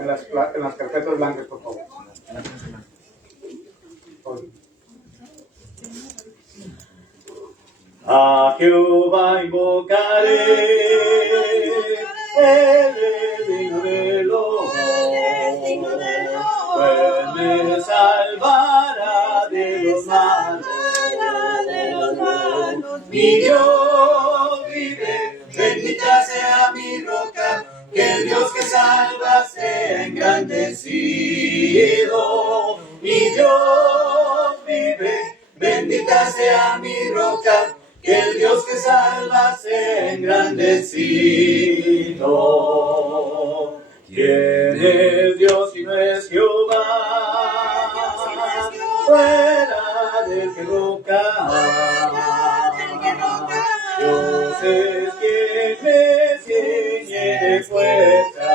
en las carpetas blancas, por favor. A Jehová invocaré, Él es digno de loor, pues me salvará de los malos. Mi Dios vive, bendita sea mi roca, que el Dios que salva sea engrandecido. Mi Dios vive, bendita sea mi roca, que el Dios que salva sea engrandecido. ¿Quién es Dios si no es Jehová? Fuera del que roca. Dios es quien me ciñe de fuerza.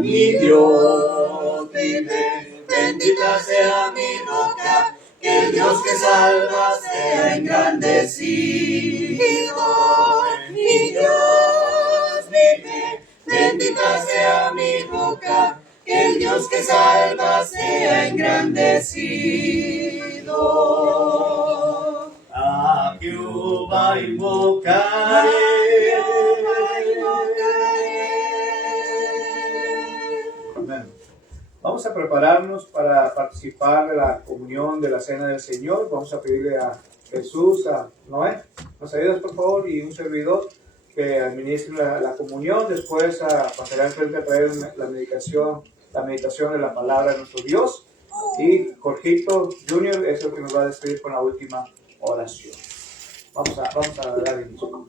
Mi Dios vive, bendita sea mi roca, que el Dios que salva sea engrandecido. Mi Dios vive, bendita sea mi roca, que el Dios que salva sea engrandecido. A Jehová invocaré. Amén. Vamos a prepararnos para participar de la comunión de la Cena del Señor. Vamos a pedirle a Jesús, a Noé, nos ayudas por favor, y un servidor que administre la comunión. Después pasará enfrente a traer la meditación de la palabra de nuestro Dios. Y Jorgito Junior es el que nos va a despedir con la última oración. Vamos a dar inicio.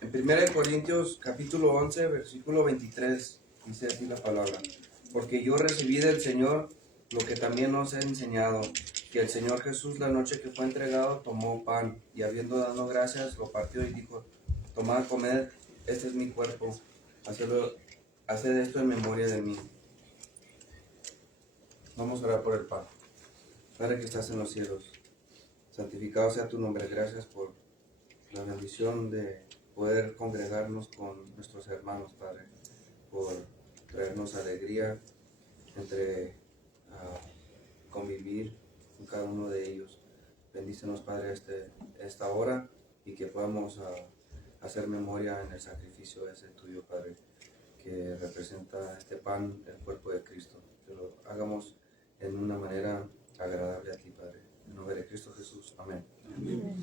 En 1 Corintios capítulo 11, versículo 23, dice así la palabra: porque yo recibí del Señor lo que también os he enseñado, que el Señor Jesús, la noche que fue entregado, tomó pan, y habiendo dado gracias, lo partió y dijo: tomad, comed, este es mi cuerpo, haced esto en memoria de mí. Vamos a orar por el pan. Padre que estás en los cielos, santificado sea tu nombre. Gracias por la bendición de poder congregarnos con nuestros hermanos, Padre, por traernos alegría entre convivir con cada uno de ellos. Bendícenos, Padre, esta hora, y que podamos hacer memoria en el sacrificio ese tuyo, Padre, que representa este pan, el cuerpo de Cristo. Que lo hagamos en una manera agradable a ti, Padre. En nombre de Cristo Jesús. Amén. Amén.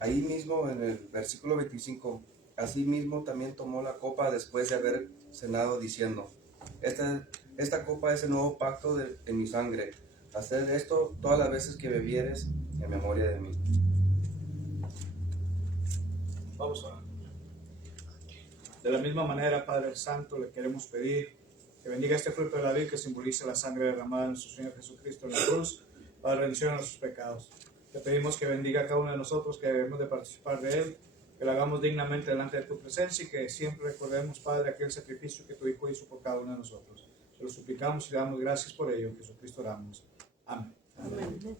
Ahí mismo en el versículo 25, así mismo también tomó la copa después de haber cenado, diciendo: esta copa es el nuevo pacto en mi sangre. Haced esto todas las veces que bebieres en memoria de mí. Vamos a orar. De la misma manera, Padre Santo, le queremos pedir que bendiga este fruto de la vid que simboliza la sangre derramada de nuestro Señor Jesucristo en la cruz para la remisión de nuestros pecados. Le pedimos que bendiga a cada uno de nosotros que debemos de participar de Él, que lo hagamos dignamente delante de tu presencia y que siempre recordemos, Padre, aquel sacrificio que tu Hijo hizo por cada uno de nosotros. Te lo suplicamos y le damos gracias por ello. En Jesucristo oramos. Amén. Amén.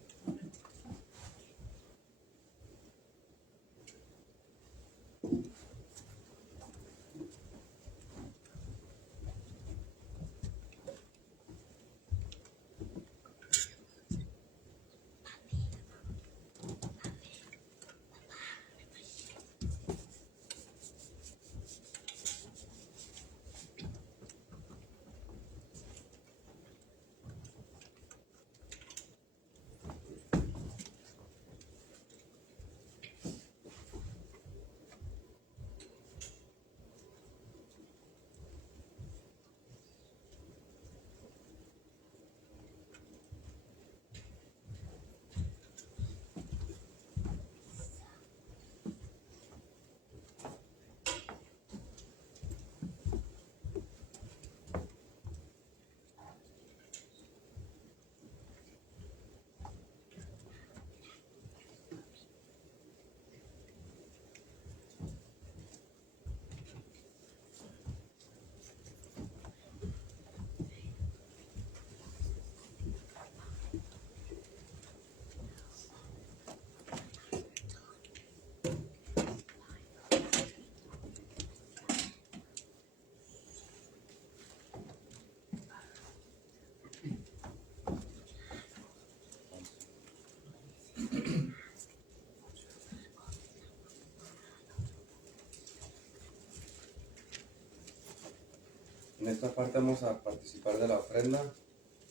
En esta parte vamos a participar de la ofrenda.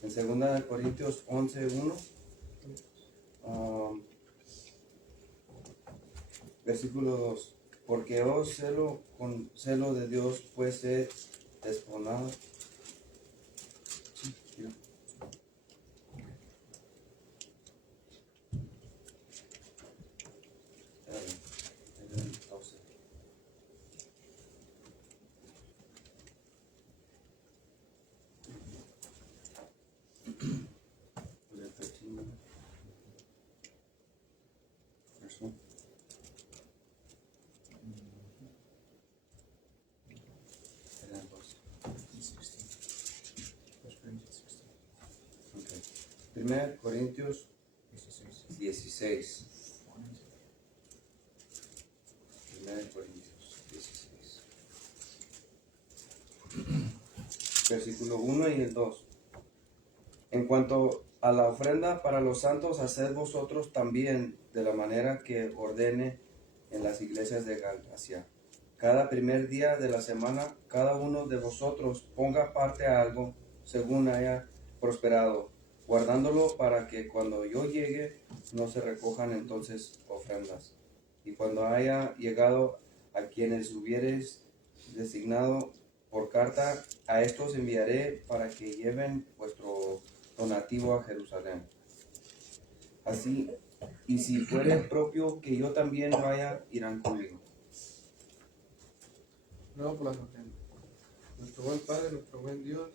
En 2 Corintios 11:1, versículo 2. Porque os celo con celo de Dios, pues he desponado. Okay. 1 Corintios 16. 1 Corintios 16. Versículo 1 y el 2. En cuanto a la ofrenda para los santos, haced vosotros también de la manera que ordene en las iglesias de Galacia. Cada primer día de la semana, cada uno de vosotros ponga parte a algo según haya prosperado, guardándolo para que cuando yo llegue no se recojan entonces ofrendas. Y cuando haya llegado a quienes hubiereis designado por carta, a estos enviaré para que lleven vuestro donativo a Jerusalén. Así, y si fuere propio que yo también vaya, irán conmigo. No, por las ofrendas. Nuestro buen Padre, nuestro buen Dios,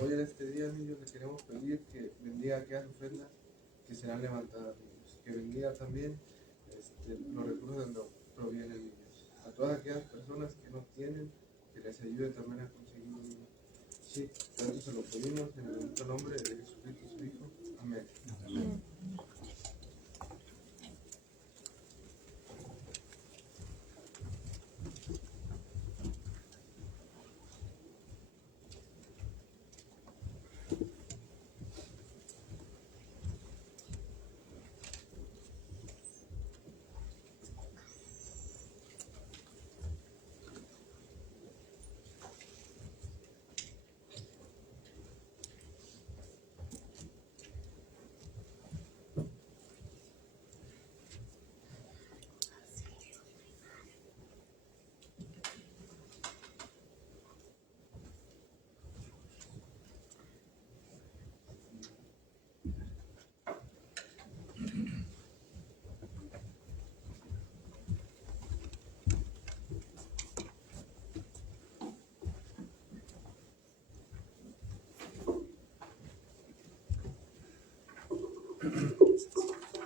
hoy en este día, niños, le queremos pedir que bendiga aquellas ofrendas que serán levantadas, niños. Que bendiga también los recursos de donde provienen, niños. A todas aquellas personas que no tienen, que les ayude también a conseguir, niños. Sí, tanto se lo pedimos en el bendito nombre de Jesucristo, su Hijo. Amén. Amén.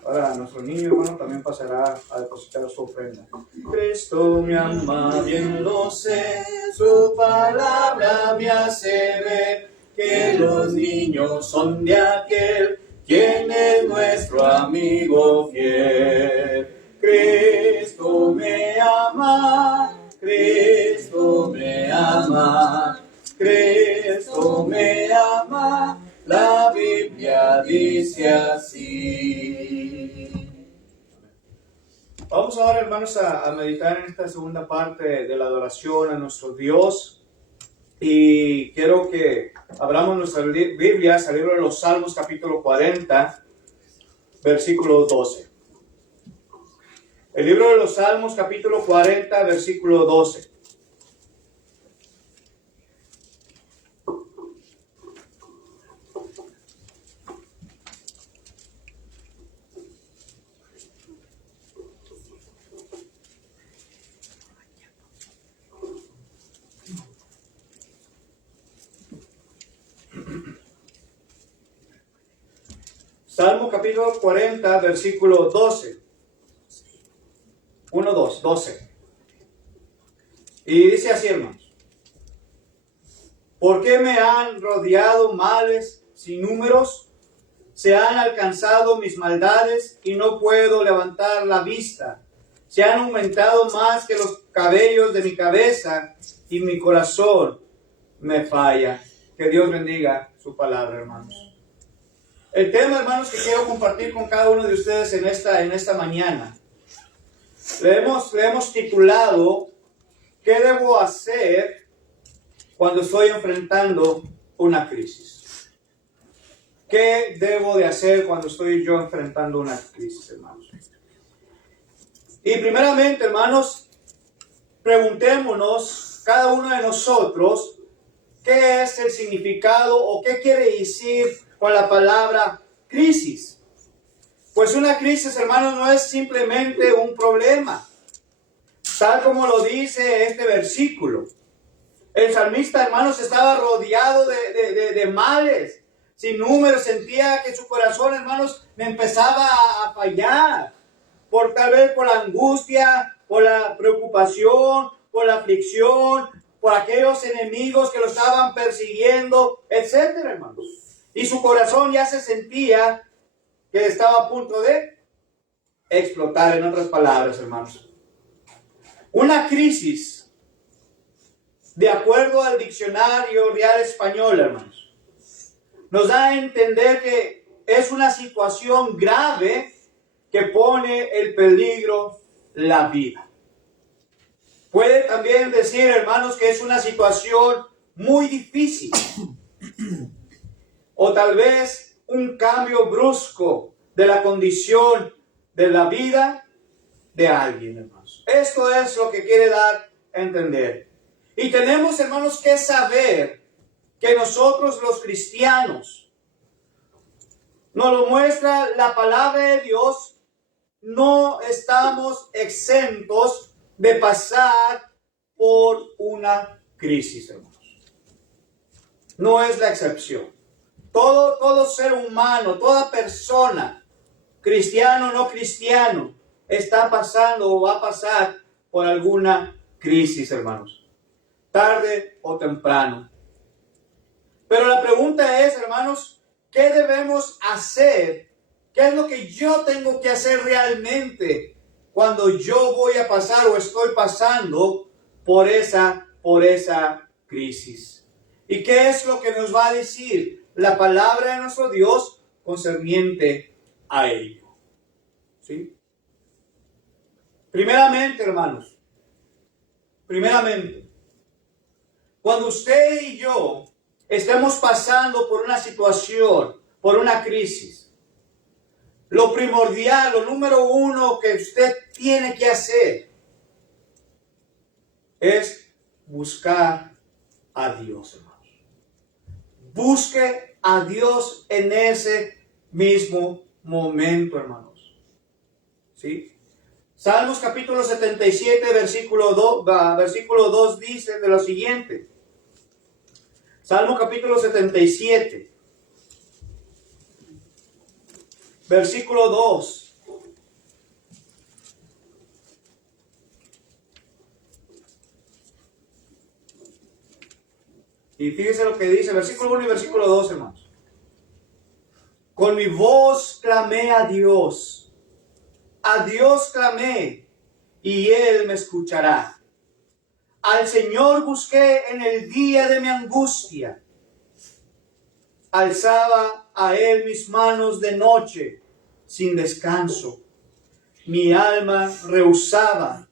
Ahora, nuestro niño hermano también pasará a depositar su ofrenda. Cristo me ama, bien lo sé, su palabra me hace ver que los niños son de aquel, quien es nuestro amigo fiel. Cristo me ama, Cristo me ama, Cristo me ama, la Biblia dice así. Vamos ahora, hermanos, a meditar en esta segunda parte de la adoración a nuestro Dios. Y quiero que abramos nuestras Biblias al libro de los Salmos, capítulo 40, versículo 12. El libro de los Salmos, capítulo 40, versículo 12. Salmo capítulo 40, versículo 12. 1, 2, 12. Y dice así, hermanos. ¿Por qué me han rodeado males sin números? Se han alcanzado mis maldades y no puedo levantar la vista. Se han aumentado más que los cabellos de mi cabeza y mi corazón me falla. Que Dios bendiga su palabra, hermanos. El tema, hermanos, que quiero compartir con cada uno de ustedes en esta mañana, le hemos titulado ¿qué debo hacer cuando estoy enfrentando una crisis? ¿Qué debo de hacer cuando estoy yo enfrentando una crisis, hermanos? Y primeramente, hermanos, preguntémonos cada uno de nosotros qué es el significado o qué quiere decir con la palabra crisis. Pues una crisis, hermanos, no es simplemente un problema, tal como lo dice este versículo. El salmista, hermanos, estaba rodeado de males, sin número. Sentía que su corazón, hermanos, me empezaba a fallar, tal vez por la angustia, por la preocupación, por la aflicción, por aquellos enemigos que lo estaban persiguiendo, etcétera, hermanos. Y su corazón ya se sentía que estaba a punto de explotar, en otras palabras, hermanos. Una crisis, de acuerdo al diccionario Real Español, hermanos, nos da a entender que es una situación grave que pone en peligro la vida. Puede también decir, hermanos, que es una situación muy difícil. O tal vez un cambio brusco de la condición de la vida de alguien, hermanos. Esto es lo que quiere dar a entender. Y tenemos, hermanos, que saber que nosotros los cristianos, nos lo muestra la palabra de Dios, no estamos exentos de pasar por una crisis, hermanos. No es la excepción. Todo ser humano, toda persona, cristiano o no cristiano, está pasando o va a pasar por alguna crisis, hermanos. Tarde o temprano. Pero la pregunta es, hermanos, ¿qué debemos hacer? ¿Qué es lo que yo tengo que hacer realmente cuando yo voy a pasar o estoy pasando por esa crisis? ¿Y qué es lo que nos va a decir la palabra de nuestro Dios concerniente a ello? ¿Sí? Primeramente, hermanos, cuando usted y yo estemos pasando por una situación, por una crisis, lo primordial, lo número uno que usted tiene que hacer es buscar a Dios, hermanos. Busque a Dios en ese mismo momento, hermanos. ¿Sí? Salmos capítulo 77, versículo 2 dice de lo siguiente. Salmo capítulo 77, versículo 2. Y fíjense lo que dice, versículo 1 y versículo 2, hermanos. Con mi voz clamé a Dios clamé, y Él me escuchará. Al Señor busqué en el día de mi angustia. Alzaba a Él mis manos de noche, sin descanso. Mi alma rehusaba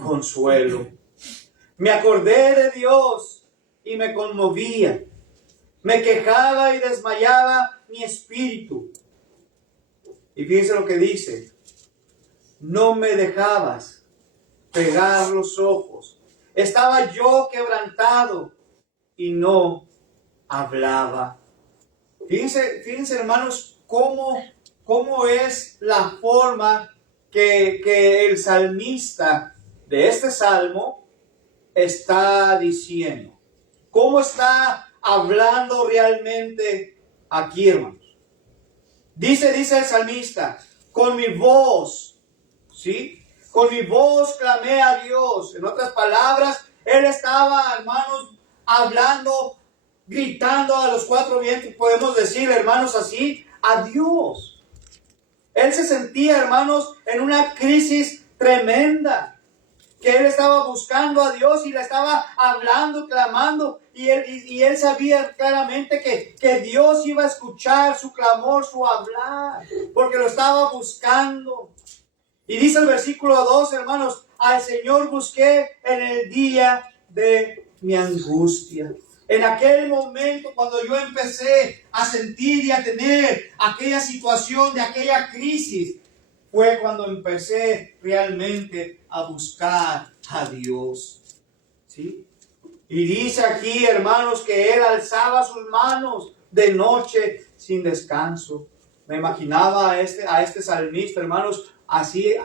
consuelo. Me acordé de Dios y me conmovía. Me quejaba y desmayaba mi espíritu. Y fíjense lo que dice. No me dejabas pegar los ojos. Estaba yo quebrantado y no hablaba. Fíjense hermanos, cómo es la forma que el salmista de este salmo está diciendo. ¿Cómo está hablando realmente aquí, hermanos? Dice el salmista, con mi voz, ¿sí? Con mi voz clamé a Dios. En otras palabras, él estaba, hermanos, hablando, gritando a los cuatro vientos, podemos decir, hermanos, así, a Dios. Él se sentía, hermanos, en una crisis tremenda, que él estaba buscando a Dios y le estaba hablando, clamando, y él sabía claramente que Dios iba a escuchar su clamor, su hablar, porque lo estaba buscando. Y dice el versículo 2, hermanos, al Señor busqué en el día de mi angustia. En aquel momento cuando yo empecé a sentir y a tener aquella situación de aquella crisis, fue cuando empecé realmente a buscar a Dios. ¿Sí? Y dice aquí, hermanos, que él alzaba sus manos de noche sin descanso. Me imaginaba a este salmista, hermanos, así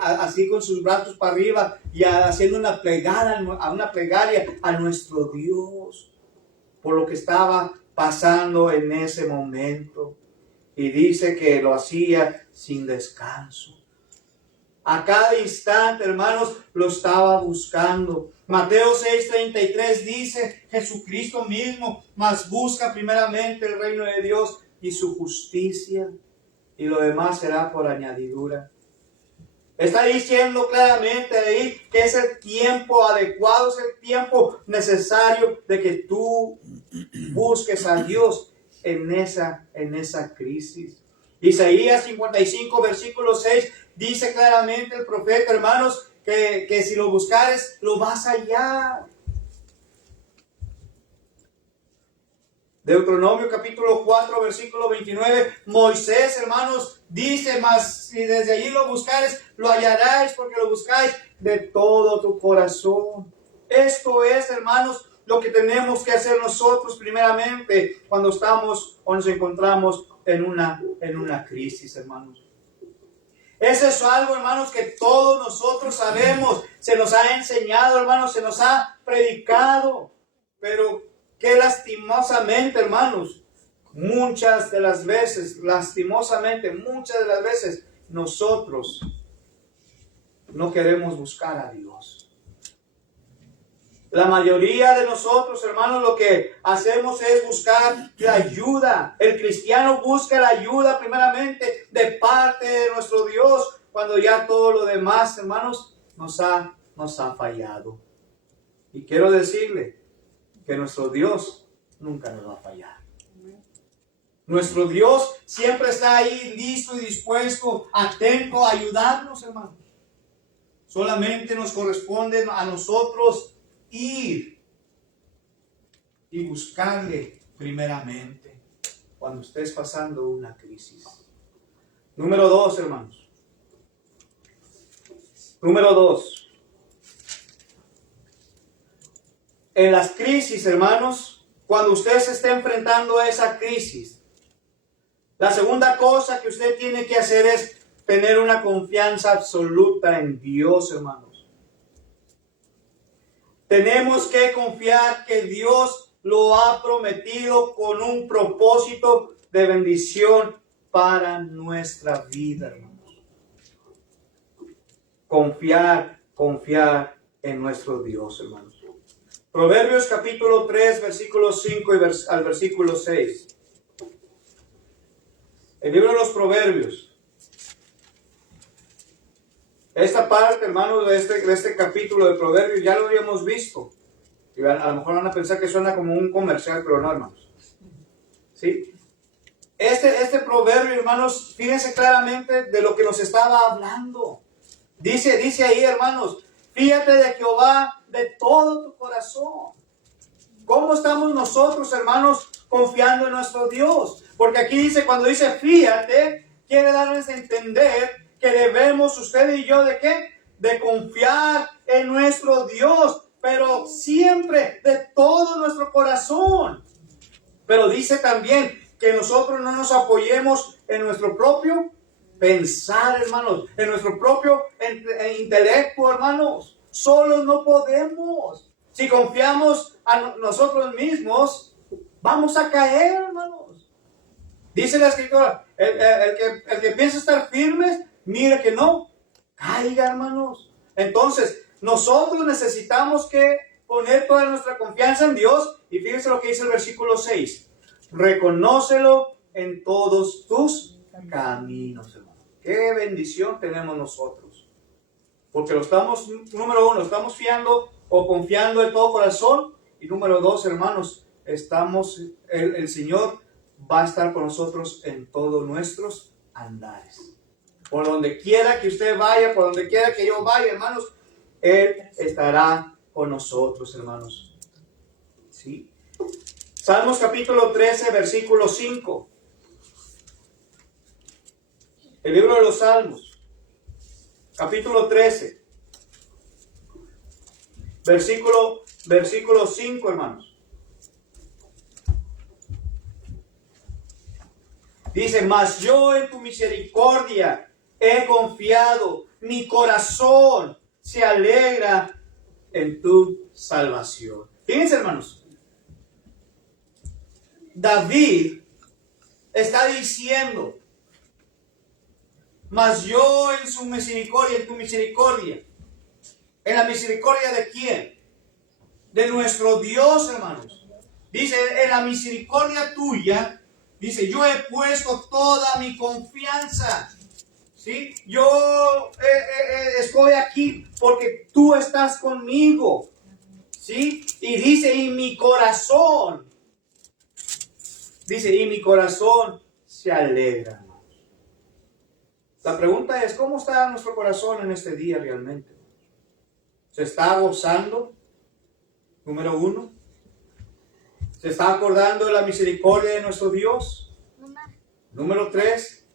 con sus brazos para arriba y haciendo una plegaria a nuestro Dios por lo que estaba pasando en ese momento. Y dice que lo hacía sin descanso. A cada instante, hermanos, lo estaba buscando. Mateo 6:33 dice, Jesucristo mismo, mas busca primeramente el reino de Dios y su justicia, y lo demás será por añadidura. Está diciendo claramente ahí que es el tiempo adecuado, es el tiempo necesario de que tú busques a Dios en esa crisis. Isaías 55, versículo 6, dice claramente el profeta, hermanos, que si lo buscares, lo vas a hallar. Deuteronomio capítulo 4, versículo 29, Moisés, hermanos, dice, mas si desde allí lo buscares, lo hallaráis, porque lo buscáis de todo tu corazón. Esto es, hermanos, lo que tenemos que hacer nosotros primeramente cuando estamos o nos encontramos en una crisis, hermanos. Eso es algo, hermanos, que todos nosotros sabemos, se nos ha enseñado, hermanos, se nos ha predicado, pero que lastimosamente, hermanos, muchas de las veces, nosotros no queremos buscar a Dios. La mayoría de nosotros, hermanos, lo que hacemos es buscar la ayuda. El cristiano busca la ayuda primeramente de parte de nuestro Dios, cuando ya todo lo demás, hermanos, nos ha fallado. Y quiero decirle que nuestro Dios nunca nos va a fallar. Nuestro Dios siempre está ahí listo y dispuesto, atento a ayudarnos, hermanos. Solamente nos corresponde a nosotros ir y buscarle primeramente cuando estés pasando una crisis. Número 2, hermanos. Número 2. En las crisis, hermanos, cuando usted se esté enfrentando a esa crisis, la segunda cosa que usted tiene que hacer es tener una confianza absoluta en Dios, hermanos. Tenemos que confiar que Dios lo ha prometido con un propósito de bendición para nuestra vida, hermanos. Confiar en nuestro Dios, hermanos. Proverbios capítulo 3, versículo 5 al versículo 6. El libro de los Proverbios. Esta parte, hermanos, de este capítulo de Proverbios ya lo habíamos visto. Y a lo mejor van a pensar que suena como un comercial, pero no, hermanos. ¿Sí? Este proverbio, hermanos, fíjense claramente de lo que nos estaba hablando. Dice ahí, hermanos, fíjate de Jehová de todo tu corazón. ¿Cómo estamos nosotros, hermanos, confiando en nuestro Dios? Porque aquí dice, cuando dice fíjate, quiere darles a entender que debemos, usted y yo, ¿de qué? De confiar en nuestro Dios, pero siempre de todo nuestro corazón. Pero dice también que nosotros no nos apoyemos en nuestro propio pensar, hermanos, en nuestro propio intelecto, hermanos. Solos no podemos. Si confiamos a nosotros mismos, vamos a caer, hermanos. Dice la Escritura, el que piensa estar firme, mire que no caiga, hermanos. Entonces, nosotros necesitamos que poner toda nuestra confianza en Dios. Y fíjense lo que dice el versículo 6. Reconócelo en todos tus caminos, hermano. Qué bendición tenemos nosotros. Porque número uno, estamos fiando o confiando de todo corazón. Y número dos, hermanos, el Señor va a estar con nosotros en todos nuestros andares. Por donde quiera que usted vaya, por donde quiera que yo vaya, hermanos, Él estará con nosotros, hermanos. ¿Sí? Salmos capítulo 13, versículo 5. El libro de los Salmos, capítulo 13, versículo 5, hermanos. Dice, mas yo en tu misericordia he confiado, mi corazón se alegra en tu salvación. Fíjense, hermanos. David está diciendo, mas yo en su misericordia, en tu misericordia. ¿En la misericordia de quién? De nuestro Dios, hermanos. Dice, en la misericordia tuya, dice, yo he puesto toda mi confianza. ¿Sí? Yo estoy aquí porque tú estás conmigo. ¿Sí? Y dice, y mi corazón. Dice, y mi corazón se alegra. La pregunta es, ¿cómo está nuestro corazón en este día realmente? ¿Se está gozando? Número uno. ¿Se está acordando de la misericordia de nuestro Dios? Número 3.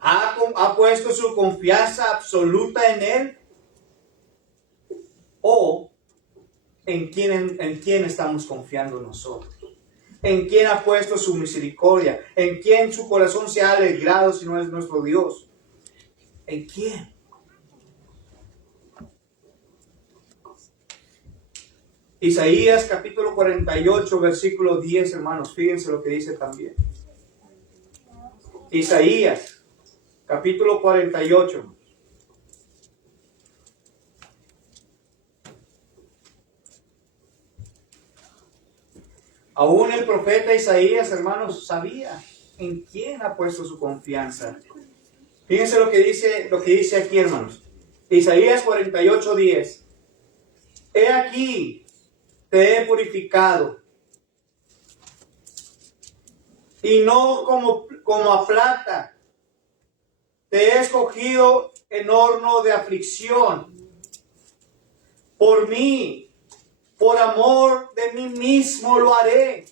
¿Ha puesto su confianza absoluta en Él? ¿O en quién estamos confiando nosotros? ¿En quién ha puesto su misericordia? ¿En quién su corazón se ha alegrado si no es nuestro Dios? ¿En quién? Isaías capítulo 48, versículo 10, hermanos. Fíjense lo que dice también. Isaías capítulo 48. Aún el profeta Isaías, hermanos, sabía en quién ha puesto su confianza. Fíjense lo que dice aquí, hermanos. Isaías 48, 10. He aquí, te he purificado, y no como a plata, te he escogido en horno de aflicción. Por mí, por amor de mí mismo lo haré,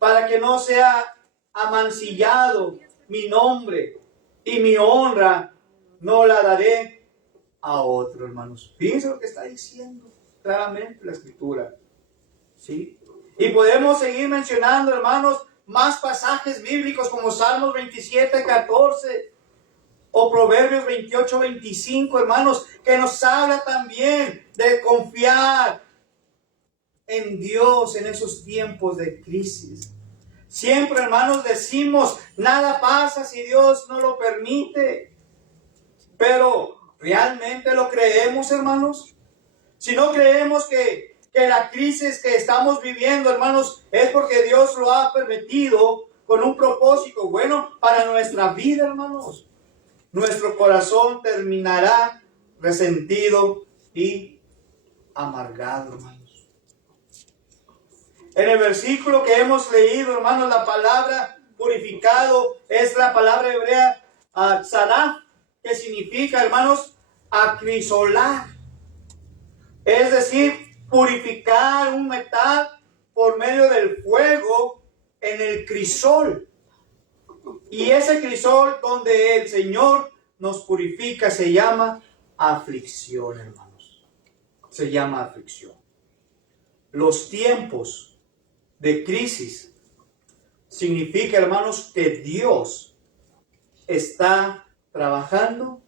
para que no sea amancillado mi nombre, y mi honra no la daré a otro, hermanos. Fíjense lo que está diciendo claramente la Escritura. ¿Sí? Y podemos seguir mencionando, hermanos, más pasajes bíblicos como Salmos 27, 14 o Proverbios 28, 25, hermanos, que nos habla también de confiar en Dios en esos tiempos de crisis. Siempre, hermanos, decimos, nada pasa si Dios no lo permite. Pero, ¿realmente lo creemos, hermanos? Si no creemos que que la crisis que estamos viviendo, hermanos, es porque Dios lo ha permitido con un propósito bueno para nuestra vida, hermanos. Nuestro corazón terminará resentido y amargado, hermanos. En el versículo que hemos leído, hermanos, la palabra purificado es la palabra hebrea tzadaf, que significa, hermanos, acrisolar. Es decir, purificar un metal por medio del fuego en el crisol. Y ese crisol donde el Señor nos purifica se llama aflicción, hermanos. Se llama aflicción. Los tiempos de crisis significa, hermanos, que Dios está trabajando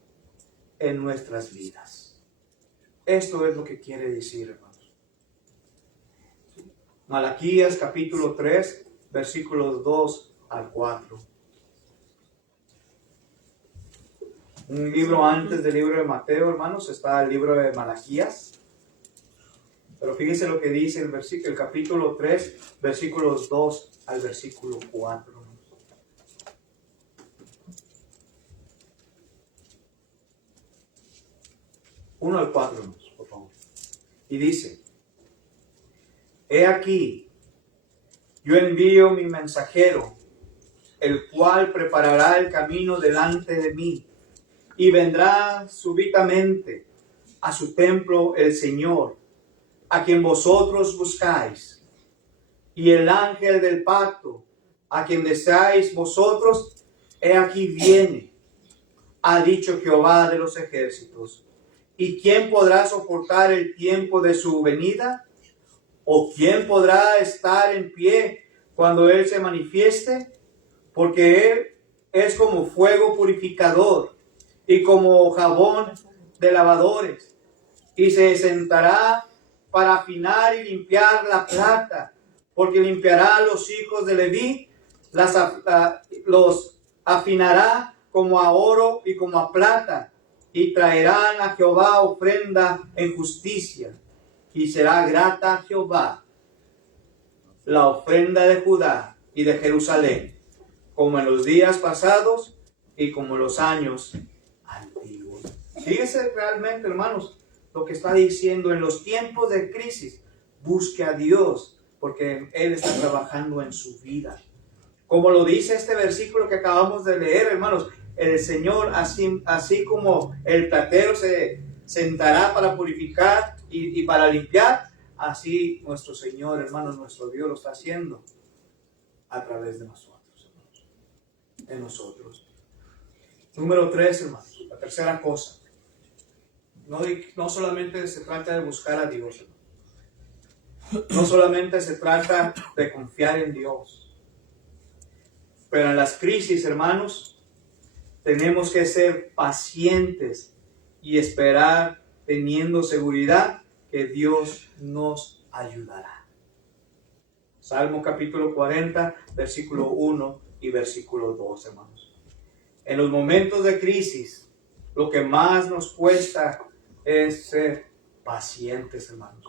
en nuestras vidas. Esto es lo que quiere decir, hermanos. Malaquías capítulo 3, versículos 2 al 4. Un libro antes del libro de Mateo, hermanos, está el libro de Malaquías. Pero fíjense lo que dice el capítulo 3, versículos 2 al versículo 4. 1 al 4, por favor. Y dice: He aquí, yo envío mi mensajero, el cual preparará el camino delante de mí, y vendrá súbitamente a su templo el Señor, a quien vosotros buscáis. Y el ángel del pacto, a quien deseáis vosotros, he aquí viene, ha dicho Jehová de los ejércitos. ¿Y quién podrá soportar el tiempo de su venida? ¿O quién podrá estar en pie cuando Él se manifieste? Porque Él es como fuego purificador y como jabón de lavadores, y se sentará para afinar y limpiar la plata, porque limpiará a los hijos de Leví, los afinará como a oro y como a plata, y traerán a Jehová ofrenda en justicia, y será grata a Jehová la ofrenda de Judá y de Jerusalén, como en los días pasados y como en los años antiguos. Fíjese realmente, hermanos, lo que está diciendo: en los tiempos de crisis, busque a Dios, porque Él está trabajando en su vida. Como lo dice este versículo que acabamos de leer, hermanos, el Señor, así como el platero se sentará para purificar y para limpiar, así nuestro Señor, hermanos, nuestro Dios lo está haciendo a través de nosotros, hermanos. En nosotros. Número 3, hermanos, la tercera cosa. No solamente se trata de buscar a Dios, hermanos. No solamente se trata de confiar en Dios. Pero en las crisis, hermanos, tenemos que ser pacientes y esperar teniendo seguridad que Dios nos ayudará. Salmo capítulo 40, versículo 1 y versículo 2, hermanos. En los momentos de crisis, lo que más nos cuesta es ser pacientes, hermanos.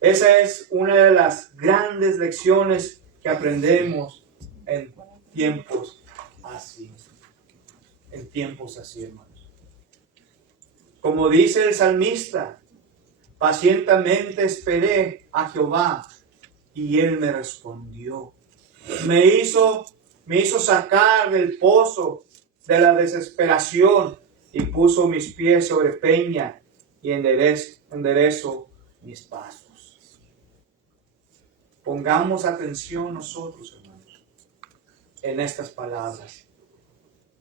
Esa es una de las grandes lecciones que aprendemos en tiempos así. En tiempos así, hermanos. Como dice el salmista: pacientemente esperé a Jehová y Él me respondió. Me hizo sacar del pozo de la desesperación y puso mis pies sobre peña y enderezo mis pasos. Pongamos atención nosotros, hermanos, en estas palabras.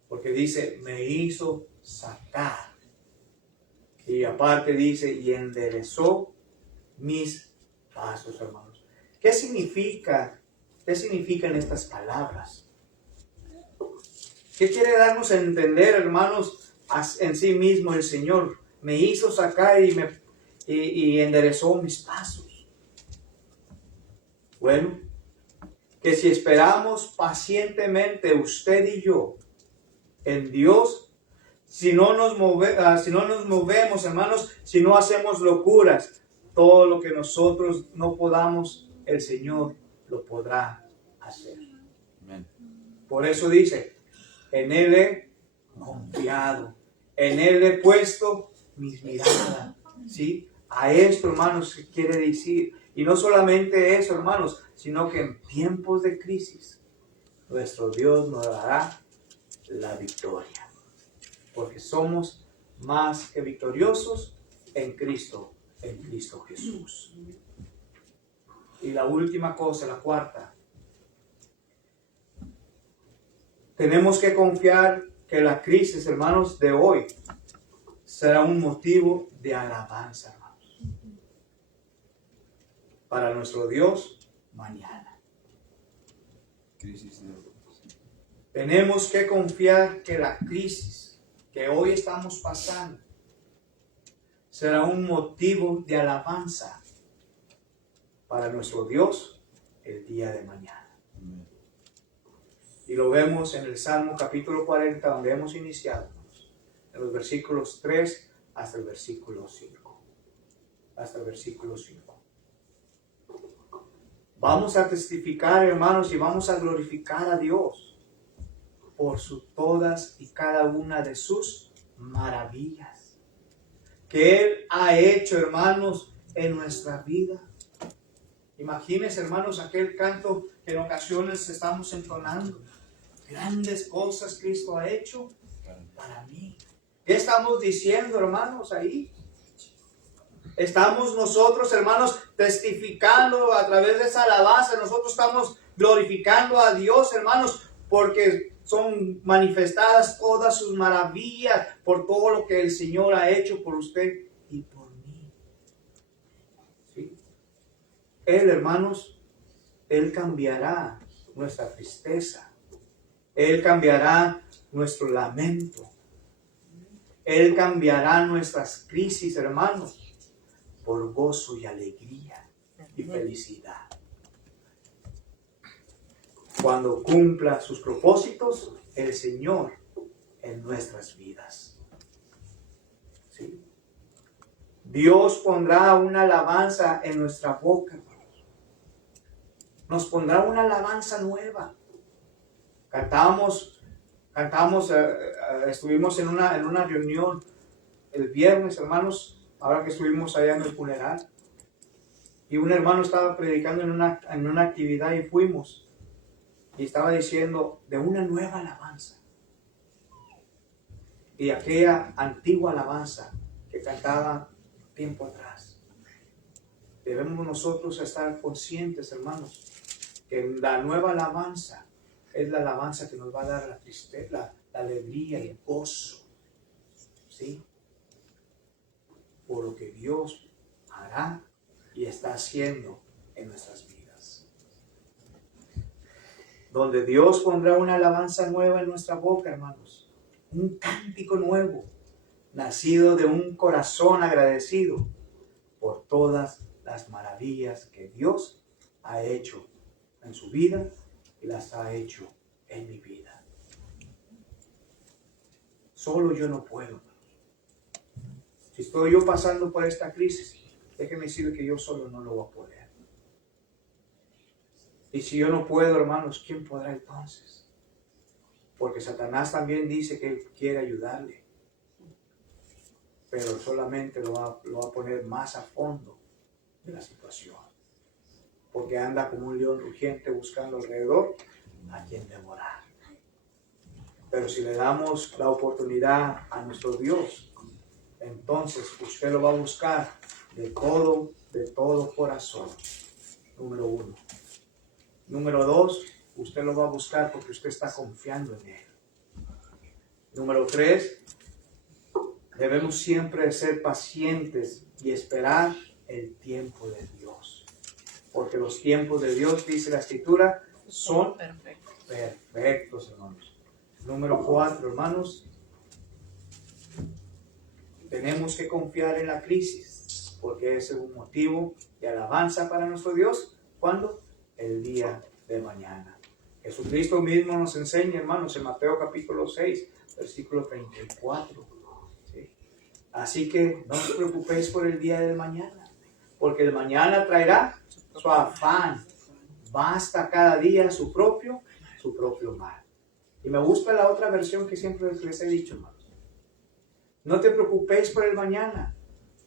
Porque dice: me hizo sacar. Y aparte dice: y enderezó mis pasos, hermanos. ¿Qué significan estas palabras? ¿Qué quiere darnos a entender, hermanos, en sí mismo el Señor? Me hizo sacar y enderezó mis pasos. Bueno, que si esperamos pacientemente usted y yo en Dios, si no nos movemos, hermanos, si no hacemos locuras, Todo lo que nosotros no podamos, el Señor lo podrá hacer. Amén. Por eso dice, en Él he confiado, en Él he puesto mis miradas, ¿sí? A esto, hermanos, se quiere decir. Y no solamente eso, hermanos, sino que en tiempos de crisis, nuestro Dios nos dará la victoria. Porque somos más que victoriosos en Cristo Jesús. Y la última cosa, la cuarta. Tenemos que confiar que la crisis, hermanos, de hoy será un motivo de alabanza, hermanos, para nuestro Dios mañana. Crisis de... Tenemos que confiar que la crisis que hoy estamos pasando será un motivo de alabanza para nuestro Dios el día de mañana. Amén. Y lo vemos en el Salmo capítulo 40, donde hemos iniciado, en los versículos 3 hasta el versículo 5. Hasta el versículo 5. Vamos a testificar, hermanos, y vamos a glorificar a Dios por todas y cada una de sus maravillas que Él ha hecho, hermanos, en nuestra vida. Imagínense, hermanos, aquel canto que en ocasiones estamos entonando. Grandes cosas Cristo ha hecho para mí. ¿Qué estamos diciendo, hermanos, ahí? Estamos nosotros, hermanos, testificando a través de esa alabanza. Nosotros estamos glorificando a Dios, hermanos, porque son manifestadas todas sus maravillas por todo lo que el Señor ha hecho por usted y por mí. ¿Sí? Él, hermanos, Él cambiará nuestra tristeza. Él cambiará nuestro lamento. Él cambiará nuestras crisis, hermanos, por gozo y alegría y felicidad. Cuando cumpla sus propósitos, el Señor en nuestras vidas. ¿Sí? Dios pondrá una alabanza en nuestra boca, hermanos. Nos pondrá una alabanza nueva. Cantamos, estuvimos en una reunión el viernes, hermanos, ahora que estuvimos allá en el funeral, y un hermano estaba predicando en una actividad y fuimos, y estaba diciendo de una nueva alabanza, y aquella antigua alabanza que cantaba tiempo atrás. Debemos nosotros estar conscientes, hermanos, que la nueva alabanza es la alabanza que nos va a dar la tristeza, la alegría y el gozo, ¿sí? Por lo que Dios hará y está haciendo en nuestras vidas. Donde Dios pondrá una alabanza nueva en nuestra boca, hermanos. Un cántico nuevo, nacido de un corazón agradecido por todas las maravillas que Dios ha hecho en su vida y las ha hecho en mi vida. Solo yo no puedo. Si estoy yo pasando por esta crisis, déjeme decirle que yo solo no lo voy a poder. Y si yo no puedo, hermanos, ¿quién podrá entonces? Porque Satanás también dice que él quiere ayudarle, pero solamente lo va a poner más a fondo de la situación. Porque anda como un león rugiente buscando alrededor a quien devorar. Pero si le damos la oportunidad a nuestro Dios, entonces usted lo va a buscar de todo corazón. Número 1. Número 2, usted lo va a buscar porque usted está confiando en Él. Número 3, debemos siempre ser pacientes y esperar el tiempo de Dios. Porque los tiempos de Dios, dice la Escritura, son perfectos, hermanos. Número 4, hermanos, tenemos que confiar en la crisis, porque ese es un motivo de alabanza para nuestro Dios. ¿Cuándo? El día de mañana. Jesucristo mismo nos enseña, hermanos, en Mateo capítulo 6, versículo 34. ¿Sí? Así que no os preocupéis por el día de mañana, porque el mañana traerá su afán. Basta cada día su propio mal. Y me gusta la otra versión que siempre les he dicho, hermanos. No te preocupéis por el mañana,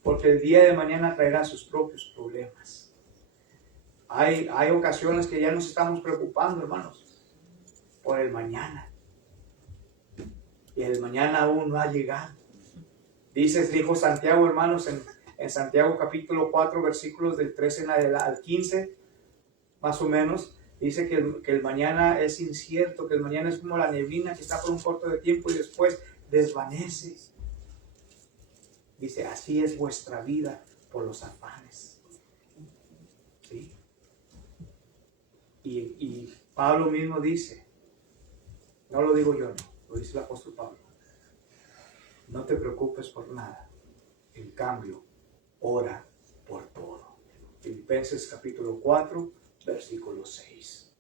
porque el día de mañana traerá sus propios problemas. Hay ocasiones que ya nos estamos preocupando, hermanos, por el mañana. Y el mañana aún no ha llegado. Dijo Santiago, hermanos, en Santiago capítulo 4, versículos del 13 al 15, más o menos, dice que el mañana es incierto, que el mañana es como la neblina que está por un corto de tiempo y después desvanece. Dice, así es vuestra vida por los afanes. ¿Sí? Y Pablo mismo dice, no lo digo yo, no, lo dice el apóstol Pablo, no te preocupes por nada, en cambio, ora por todo. Filipenses capítulo 4, versículo 6.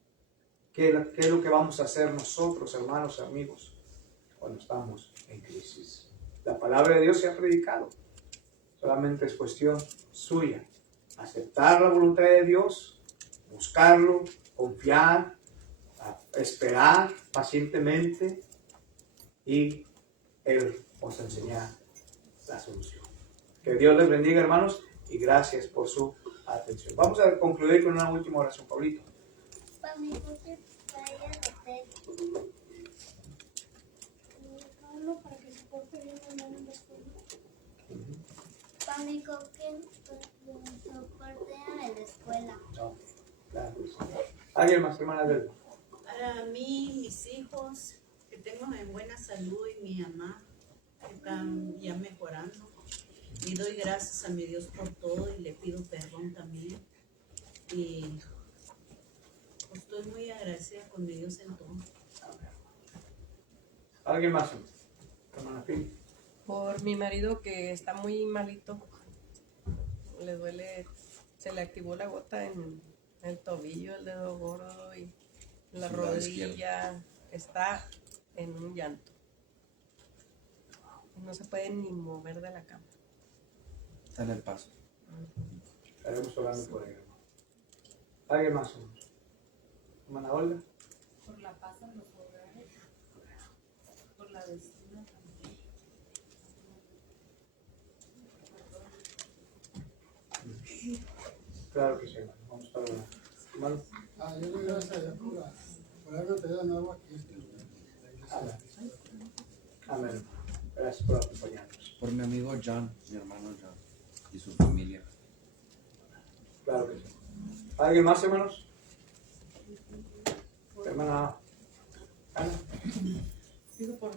¿Qué es lo que vamos a hacer nosotros, hermanos, amigos, cuando estamos en crisis? La palabra de Dios se ha predicado. Solamente es cuestión suya. Aceptar la voluntad de Dios, buscarlo, confiar, esperar pacientemente y Él os enseñará la solución. Que Dios les bendiga, hermanos, y gracias por su atención. Vamos a concluir con una última oración, Pablito. Pánico que soporte en la escuela. No, claro. ¿Alguien más, hermana Del? Para mí, mis hijos, que tengo en buena salud, y mi mamá, que están ya mejorando. Y doy gracias a mi Dios por todo y le pido perdón también. Y pues, estoy muy agradecida con mi Dios en todo. ¿Alguien más, hermana Pili? Por mi marido que está muy malito, le duele, se le activó la gota en el tobillo, el dedo gordo y la Su lado rodilla, está en un llanto. No se puede ni mover de la cama. Está en el paso. Estaremos orando por él. ¿Alguien más? Hermana Olga. Por la paz en los hogares, por la vecina también. Claro que sí, hermano. Vamos a orar. Hermano. Yo le doy gracias a Dios por haberme traído de nuevo aquí. Amén. Amén. Gracias por acompañarnos. Por mi amigo John, mi hermano John y su familia. Claro que sí. ¿Alguien más, hermanos? Hermana Ana. Pido por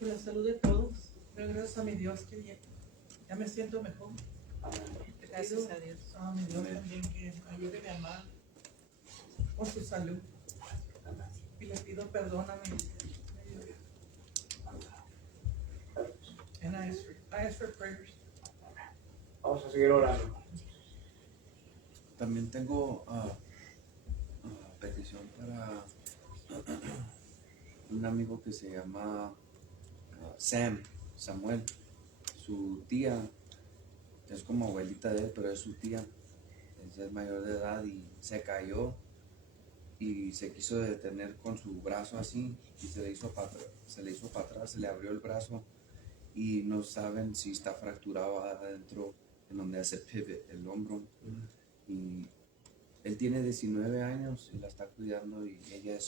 la salud de todos. Pero gracias a mi Dios que ya me siento mejor. Amén. Gracias a Dios. A mi Dios también que ayude a mi mamá por su salud. Y le pido perdón a mi And I ask for prayers. Vamos a seguir orando. También tengo petición para un amigo que se llama Samuel. Su tía, es como abuelita de él, pero es su tía. Ella es mayor de edad y se cayó y se quiso detener con su brazo así y se le hizo para atrás, se le abrió el brazo y no saben si está fracturado adentro en donde hace pivot, el hombro. Y él tiene 19 años y la está cuidando y ella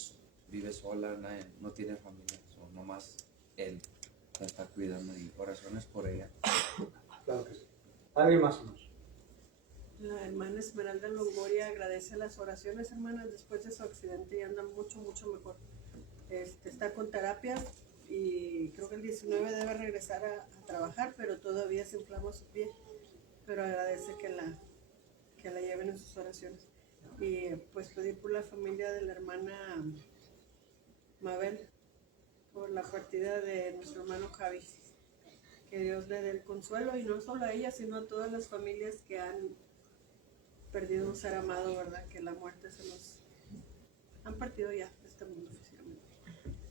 vive sola, no tiene familia, nomás él la está cuidando y oraciones por ella. Claro que sí. ¿Alguien más, hermanos? La hermana Esmeralda Longoria agradece las oraciones, hermanas, después de su accidente y anda mucho mejor. Está con terapias y creo que el 19 debe regresar a trabajar, pero todavía se inflama su pie. Pero agradece que la lleven en sus oraciones. Y pues pedir por la familia de la hermana Mabel, por la partida de nuestro hermano Javi. Que Dios le dé el consuelo, y no solo a ella, sino a todas las familias que han perdido un ser amado, ¿verdad? Que la muerte se los han partido ya de este mundo físicamente.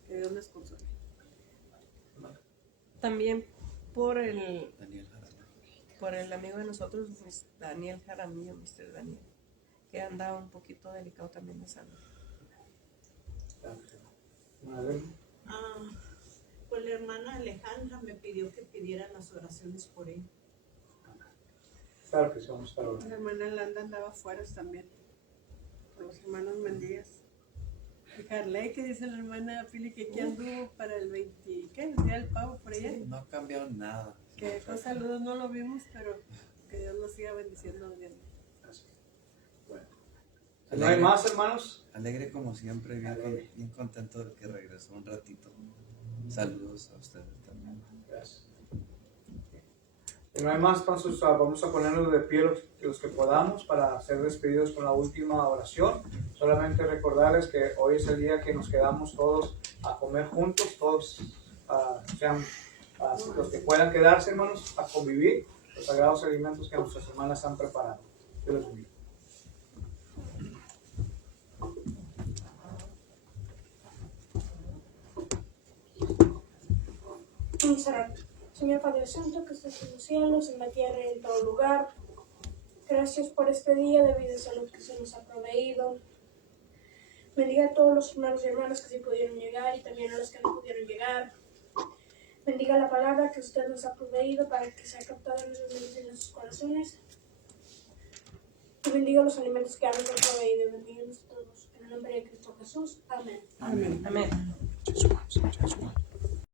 Que Dios les consuele. También por por el amigo de nosotros, Daniel Jaramillo, Mr. Daniel, que anda un poquito delicado también de salud. Pues la hermana Alejandra me pidió que pidiera las oraciones por él. Claro que sí, vamos a estar La orando. hermana Landa andaba afuera también, con los hermanos Mendías. Y Carley, que dice la hermana Pili, que aquí anduvo para el 20, ¿qué? El día del pavo por allá. No ha cambiado nada. Que con saludos no lo vimos, pero que Dios nos siga bendiciendo. Bueno. ¿No hay más, hermanos? Alegre como siempre, Alegre. bien contento de que regresó un ratito. Saludos a ustedes también. Gracias. Si no hay más, entonces vamos a ponernos de pie los que podamos para ser despedidos con la última oración. Solamente recordarles que hoy es el día que nos quedamos todos a comer juntos, todos sean los que puedan quedarse, hermanos, a convivir los sagrados alimentos que nuestras hermanas han preparado. Dios los bendiga. Vamos a orar. Señor Padre Santo, que estás en los cielos, en la tierra y en todo lugar, gracias por este día de vida y salud que se nos ha proveído. Bendiga a todos los hermanos y hermanas que sí pudieron llegar y también a los que no pudieron llegar. Bendiga la palabra que usted nos ha proveído para que sea captada en nuestras mentes y en nuestros corazones. Y bendiga los alimentos que han proveído y bendiga a todos. En el nombre de Cristo Jesús. Amén. Amén. Just once.